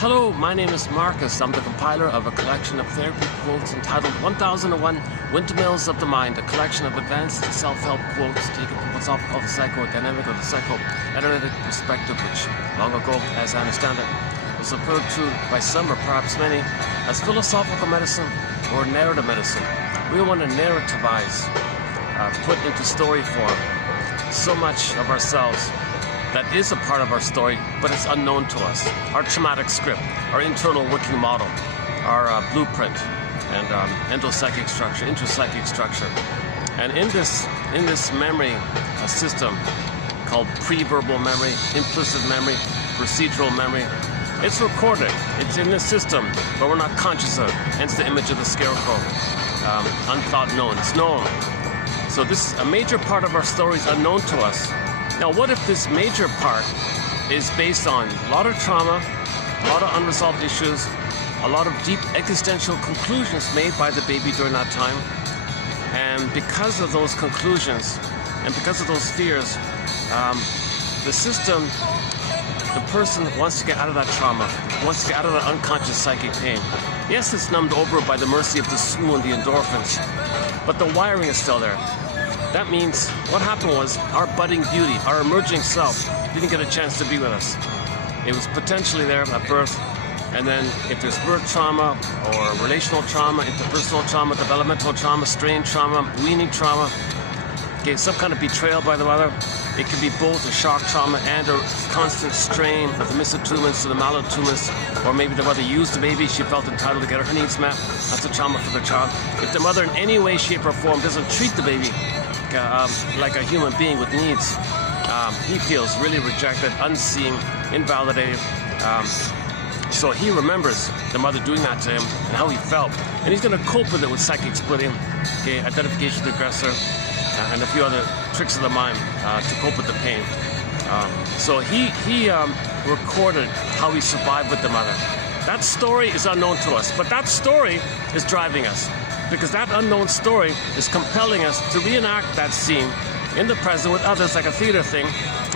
Hello, my name is Marcus. I'm the compiler of a collection of therapy quotes entitled 1001 Windmills of the Mind, a collection of advanced self-help quotes taken from what's often called the psychodynamic or the psychoanalytic perspective, which long ago, as I understand it, was referred to by some or perhaps many as philosophical medicine or narrative medicine. We want to narrativize, put into story form so much of ourselves that is a part of our story, but it's unknown to us. Our traumatic script, our internal working model, our blueprint, and endopsychic structure, intrapsychic structure. And in this memory system called pre-verbal memory, implicit memory, procedural memory, it's recorded. It's in this system, but we're not conscious of it. Hence the image of the scarecrow, unthought known. It's known. So this a major part of our story is unknown to us. Now, what if this major part is based on a lot of trauma, a lot of unresolved issues, a lot of deep existential conclusions made by the baby during that time, and because of those conclusions and because of those fears, the system, the person wants to get out of that trauma, wants to get out of that unconscious psychic pain. Yes, it's numbed over by the mercy of the swoon, the endorphins, but the wiring is still there. That means what happened was our budding beauty, our emerging self, didn't get a chance to be with us. It was potentially there at birth, and then if there's birth trauma or relational trauma, interpersonal trauma, developmental trauma, strain trauma, weaning trauma, okay, some kind of betrayal by the mother, it could be both a shock trauma and a constant strain of the misattunements to the malattunements, or maybe the mother used the baby, she felt entitled to get her needs met. That's a trauma for the child. If the mother in any way, shape, or form doesn't treat the baby like a human being with needs, he feels really rejected, unseen, invalidated. So he remembers the mother doing that to him and how he felt. And he's going to cope with it with psychic splitting, okay, identification with the aggressor, and a few other tricks of the mind to cope with the pain. So he recorded how he survived with the mother. That story is unknown to us, but that story is driving us, because that unknown story is compelling us to reenact that scene in the present with others, like a theater thing,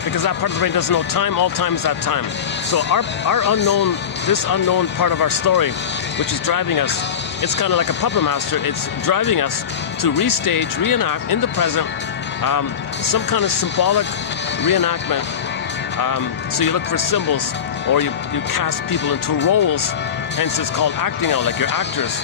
because that part of the brain doesn't know time. All time is that time. So our unknown, this unknown part of our story, which is driving us, it's kind of like a puppet master. It's driving us to restage, reenact in the present, some kind of symbolic reenactment. So you look for symbols, or you cast people into roles, hence it's called acting out, like you're actors.